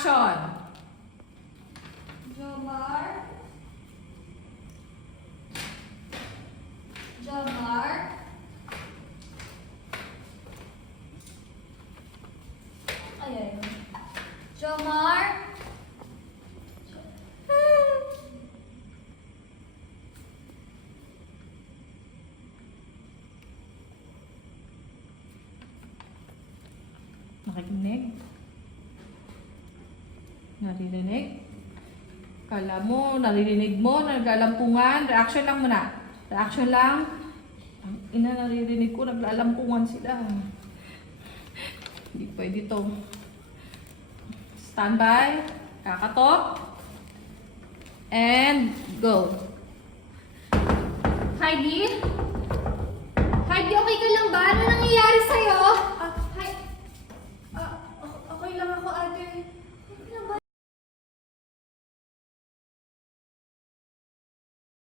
Action! Jomar. Jomar. Ay. Jomar. Nakikinig? Naririnig? Kala mo, naririnig mo, naglalampungan. Reaction lang muna. Reaction lang. Ang ina, naririnig ko, naglalampungan sila. Hindi pwede to. Standby. Kakatok. And go. Heidi? Heidi, okay ka lang ba? Ano nangyayari sa'yo?